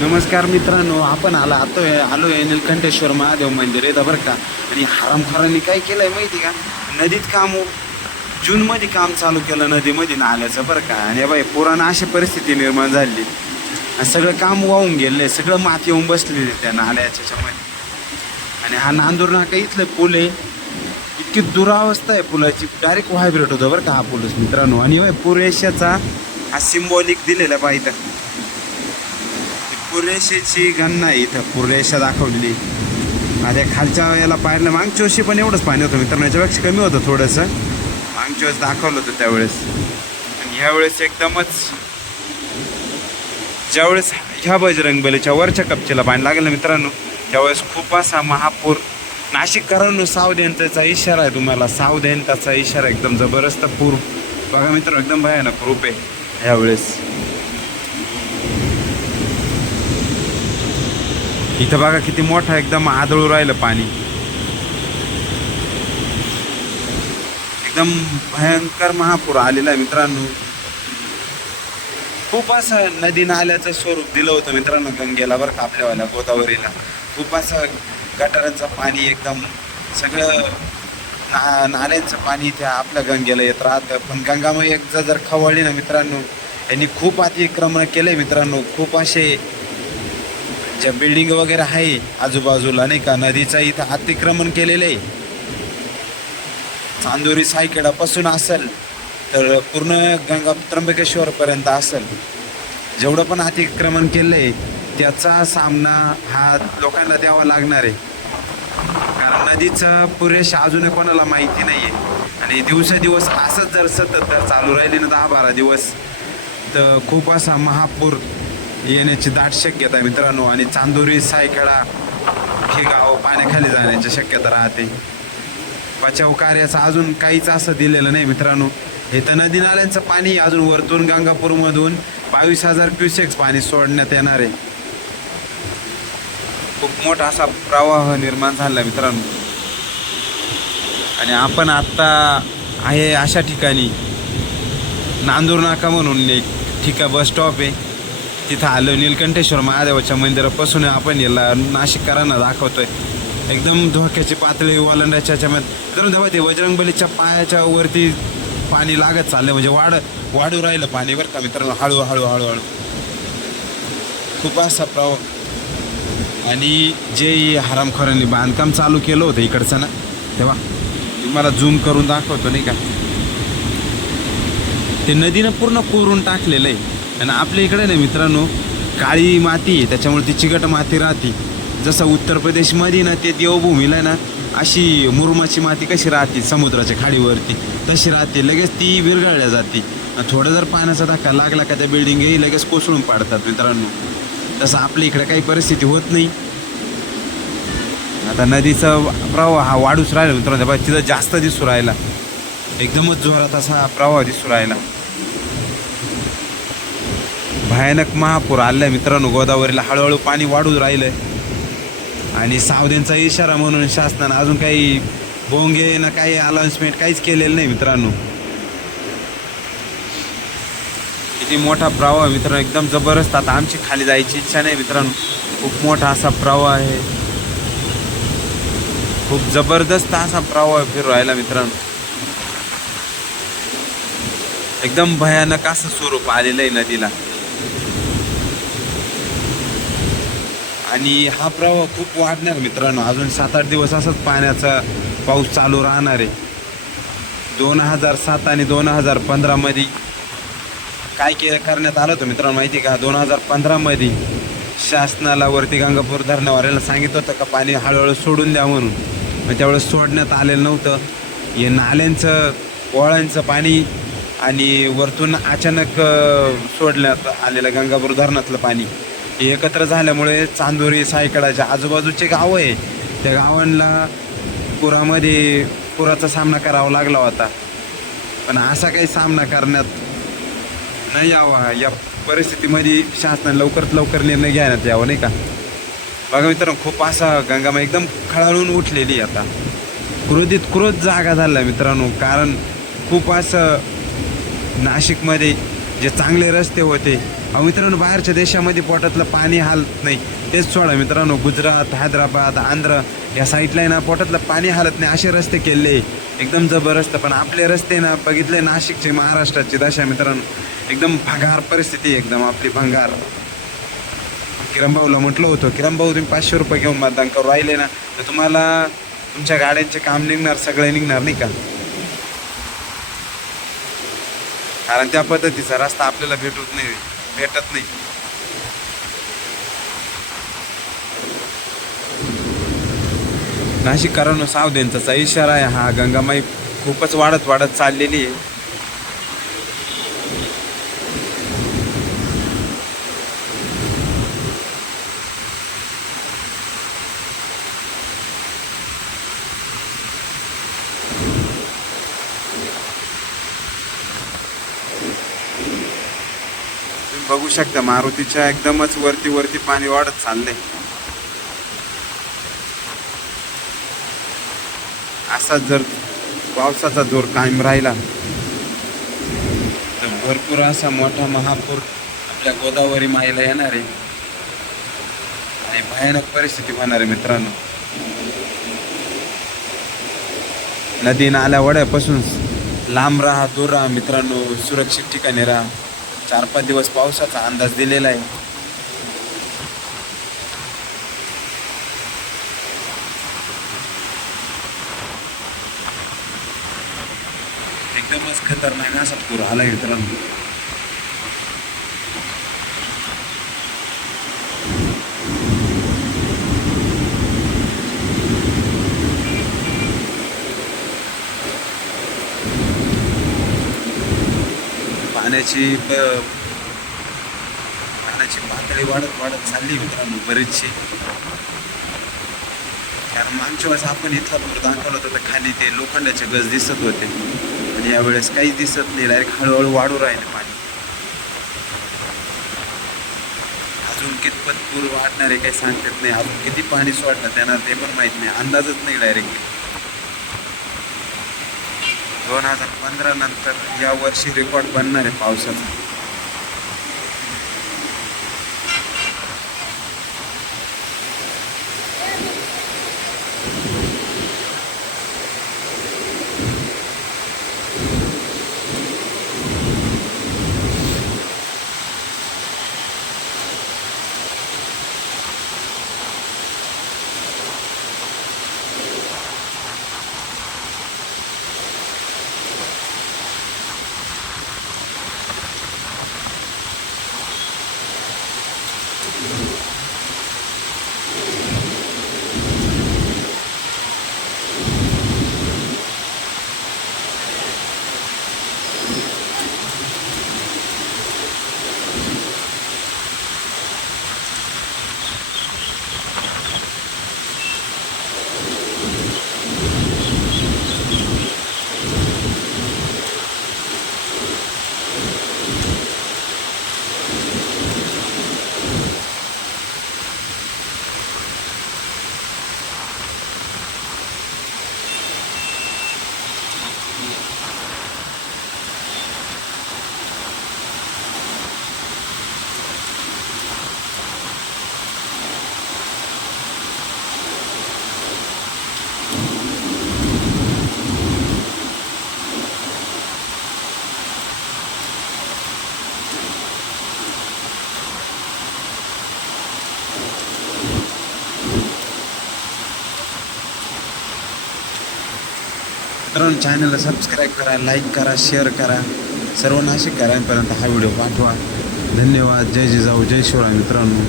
नमस्कार मित्रांनो, आपण आलोय नीलकंठेश्वर महादेव मंदिर आहे बरं का. आणि हरामखोरांनी काय केलंय माहिती का, नदीत जूनमध्ये काम चालू केलं नदीमध्ये नाल्याचं बरं का. आणि बाई पुराण अशी परिस्थिती निर्माण झाली, सगळं काम वाहून गेलंय, सगळं माती येऊन बसलेली त्या नाल्याच्या मध्ये. आणि हा नांदूर नाका इथलं पूल आहे, इतकी दुरावस्था आहे पुलाची, डायरेक्ट व्हायब्रेट होतं बरं का हा पूलच मित्रांनो. आणि पुरेशाचा हा सिम्बॉलिक दिलेला पाहिजे, पुरेशीची गणना आहे इथं, पुरेशा दाखवलेली. आता खालच्या याला पाहिलं मागच्या वर्षी पण एवढंच पाणी होतं मित्रांनो, याच्यापेक्षा कमी होतं थोडंसं. मागच्या वेळेस दाखवलं होतं त्यावेळेस, आणि ह्यावेळेस एकदमच ज्यावेळेस ह्या बजरंगबलीच्या वरच्या कपचेला पाणी लागलं मित्रांनो, त्यावेळेस खूप असा महापूर. नाशिककरांनो सावधानतेचा इशारा आहे तुम्हाला, सावधानतेचा इशारा, एकदम जबरदस्त पूर बघा मित्रांनो, एकदम भयानक रूप आहे ह्यावेळेस. इथं बघा किती मोठा एकदम आदळू राहिलं पाणी, एकदम भयंकर महापूर आलेला आहे मित्रांनो. खूप असं नदी नाल्याचं स्वरूप दिलं होतं मित्रांनो गंगेला बरं का, आपल्यावाल्या गोदावरीला. खूप असं गटारांचं पाणी, एकदम सगळं नाल्यांचं पाणी इथे आपल्या गंगेला येत राहतं. पण गंगामाई एकदा जर खवळली ना मित्रांनो, यांनी खूप अतिक्रमण केलंय मित्रांनो. खूप असे ज्या बिल्डिंग वगैरे आहे आजूबाजूला नाही का, नदीचं इथं अतिक्रमण केलेलं आहे. चांदोरी सायखेडापासून असेल तर पूर्ण गंगा त्र्यंबकेश्वरपर्यंत असेल, जेवढं पण अतिक्रमण केलं आहे त्याचा सामना हा लोकांना द्यावा लागणार आहे. कारण नदीचं पुरेशा अजूनही कोणाला माहिती नाही आहे. आणि दिवसेंदिवस असंच जर सतत जर चालू राहिली ना 10-12 दिवस, तर खूप असा महापूर येण्याची दाट शक्यता आहे मित्रांनो. आणि चांदोरी सायखेडा हे गाव पाण्याखाली जाण्याची शक्यता राहते. बचाव कार्याचं अजून काहीच असं दिलेलं नाही मित्रांनो. हे तर नदी नाल्यांचं पाणी अजून वरतून गंगापूरमधून 22,000 क्युसेक्स पाणी सोडण्यात येणार आहे. खूप मोठा असा प्रवाह निर्माण झाला मित्रांनो. आणि आपण आत्ता आहे अशा ठिकाणी, नांदूर नाका म्हणून एक बस स्टॉप आहे, तिथं आलो. नीलकंठेश्वर महादेवाच्या मंदिरापासून आपण याला नाशिककरांना दाखवतोय. एकदम धोक्याची पातळी ओलांडायच्या ह्याच्यामध्ये तर तेव्हा ते बजरंगबलीच्या पायाच्या वरती पाणी लागत चाललंय, म्हणजे वाढू राहिलं पाणी बरं का मित्रांनो, हळूहळू खूप असा प्रवाह. आणि जे हरामखोरांनी बांधकाम चालू केलं होतं इकडचं ना, तेव्हा तुम्हाला झूम करून दाखवतो नाही का, ते नदीनं पूर्ण कोरून टाकलेलं आहे. आणि आपल्या इकडे नाही मित्रांनो काळी माती आहे, त्याच्यामुळे ती चिकट माती राहते. जसं उत्तर प्रदेशमध्ये ना ते देवभूमीला ना अशी मुरुमाची माती कशी राहते समुद्राच्या खाडीवरती, तशी राहते, लगेच ती विरघळल्या जाते. थोडं जर पाण्याचा धक्का लागला का त्या बिल्डिंगही लगेच कोसळून पाडतात मित्रांनो. तसं आपल्या इकडे काही परिस्थिती होत नाही. आता नदीचा प्रवाह हा वाढूच राहिला मित्रांनो, तिथं जास्त दिसू राहिला, एकदमच जोरात असा प्रवाह दिसू राहिला. भयानक महापूर आलाय मित्रांनो गोदावरीला, हळूहळू पाणी वाढून राहिलंय. आणि सावधानचा इशारा म्हणून शासनानं अजून काही बोंगे ना काही अनाउन्समेंट काहीच केलेलं नाही मित्रांनो. किती मोठा प्रवाह मित्रांनो, एकदम जबरदस्त. आता आमची खाली जायची इच्छा नाही मित्रांनो, खूप मोठा असा प्रवाह आहे, खूप जबरदस्त असा प्रवाह फिरू राहिला मित्रांनो. एकदम भयानक असं स्वरूप आलेलं आहे नदीला. आणि हा प्रवाह खूप वाढणार मित्रांनो, अजून 7-8 दिवस असंच पाण्याचा पाऊस चालू राहणार आहे. 2007 आणि 2015 मध्ये काय करण्यात आलं होतं मित्रांनो माहिती का, 2015 मध्ये शासनाला वरती गंगापूर धरणावाल्याला सांगितलं होतं का पाणी हळूहळू सोडून द्या म्हणून, मग त्यावेळेस सोडण्यात आलेलं नव्हतं. हे नाल्यांचं वळांचं पाणी आणि वरतून अचानक सोडण्यात आलेलं गंगापूर धरणातलं पाणी हे एकत्र झाल्यामुळे चांदोरी सायखेडाच्या आजूबाजूचे गाव आहे, त्या गावांना पुराचा सामना करावा लागला होता. पण असा काही सामना करण्यात नाही यावा, या परिस्थितीमध्ये शासनाने लवकरात लवकर निर्णय घेण्यात यावा नाही का. बघा मित्रांनो, खूप असा गंगामाई एकदम खळाळून उठलेली, आता क्रोध जागा झाला मित्रांनो. कारण खूप असं नाशिकमध्ये जे चांगले रस्ते होते अहो मित्रांनो, बाहेरच्या देशामध्ये पोटातलं पाणी हालत नाही. तेच सोडा मित्रांनो, गुजरात, हैदराबाद, आंध्र या साईडला आहे ना पोटातलं पाणी हालत नाही, असे रस्ते केले एकदम जबरदस्त. पण आपले रस्ते ना बघितले, नाशिकचे, महाराष्ट्राची दशा मित्रांनो, एकदम भंगार परिस्थिती, एकदम आपली भंगार. किरणभाऊला म्हटलं होतं, किरणभाऊ तुम्ही 500 रुपये घेऊन मतदान करू राहिले ना तर तुम्हाला तुमच्या गाड्यांचे काम निघणार, सगळे निघणार नाही का. कारण त्या पद्धतीचा रस्ता आपल्याला भेटत नाही. नाशिककरांनो, सावधानतेचा इशारा आहे हा. गंगामाई खूपच वाढत चाललेली आहे. तुम्ही बघू शकता मारुतीच्या एकदमच वरती पाणी वाढत चाललंय. असाच जर पावसाचा जोर कायम राहिला तर भरपूर असा मोठा महापूर आपल्या गोदावरी माईला येणार आहे आणि भयानक परिस्थिती होणार आहे मित्रांनो. नदी नाल्या वड्यापासून लांब राहा, दूर राहा मित्रांनो, सुरक्षित ठिकाणी राहा. 4-5 दिवस पावसाचा अंदाज दिलेला आहे. एकदमच खतरनाक असा पूर आला मित्रांनो. पाण्याची पातळी वाढत चालली मित्रांनो बरीचशी. कारण मागच्या वेळेस आपण इथला पूर दाखवला होता तर खाली ते लोखंडाचे गज दिसत होते आणि यावेळेस काहीच दिसत नाही, डायरेक्ट हळूहळू वाढू राहिले पाणी. अजून कितपत पूर वाढणार आहे काही सांगतात नाही, अजून किती पाणी सोडण्यात येणार ते पण माहीत नाही, अंदाजच नाही डायरेक्टली. 2015 नंतर या वर्षी रेकॉर्ड बनणार आहे पावसाचा. मित्रांनो, चॅनलला सबस्क्राईब करा, लाईक करा, शेअर करा, सर्व नाशिककरांपर्यंत हा व्हिडिओ पाठवा. धन्यवाद. जय जिजाऊ, जय शिवराय मित्रांनो.